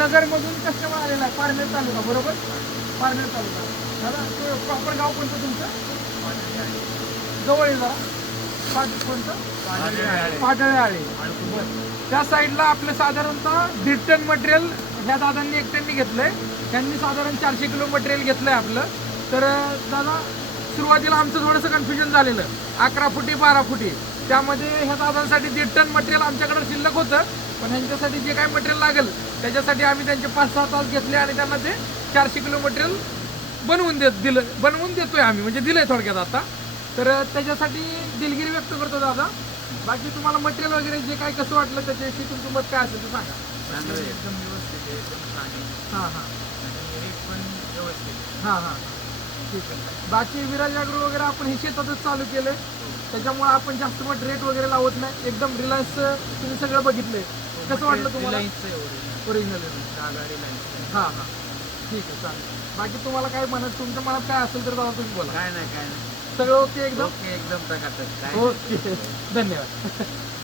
नगरमधून कस्टमर आलेला आहे, पारनेर तालुका बरोबर, पारनेर तालुका. दादा प्रॉपर गाव कोणतं तुमचं? जवळ आहे जरा कोणतं? पाटळे आळे. त्या साईडला आपलं साधारणतः 1.5 टन मटेरियल ह्या दादांनी एकट्यांनी घेतलंय. त्यांनी साधारण 400 किलो मटेरियल घेतलंय आपलं. तर दादा सुरुवातीला आमचं थोडंसं कन्फ्युजन झालेलं, 11 फुटी 12 फुटी, त्यामध्ये ह्या दादांसाठी 1.5 टन मटेरियल आमच्याकडे शिल्लक होतं. पण ह्यांच्यासाठी जे काय मटेरियल लागेल त्याच्यासाठी आम्ही त्यांचे 5-6 तास घेतले आणि त्यांना ते 400 किलो मटेरियल बनवून देतोय आम्ही, म्हणजे दिलंय थोडक्यात आता. तर त्याच्यासाठी दिलगिरी व्यक्त करतो दादा. बाकी तुम्हाला मटेरियल वगैरे जे काय कसं वाटलं त्याच्याशी तुमचं मत काय असेल ते सांगा. एकदम व्यवस्थित आहे, एकदम छान आहे. हां हां आणि रेट पण व्यवस्थित. हां हां ठीक आहे. बाकी विराज ॲग्रो वगैरे आपण हे शेतातच चालू केलं, त्याच्यामुळे आपण जास्त मग रेट वगैरे लावत नाही. एकदम रिलायन्स तुम्ही सगळं बघितलंय, कसं वाटलं तुम्हाला? ओरिजिनल हां हां ठीक आहे चालेल. बाकी तुम्हाला काय म्हणत तुमच्या मनात काय असेल तर दादा तुम्ही बोला. काय नाही सगळं ओके एकदम? ओके एकदम प्रकारचं. ओके धन्यवाद.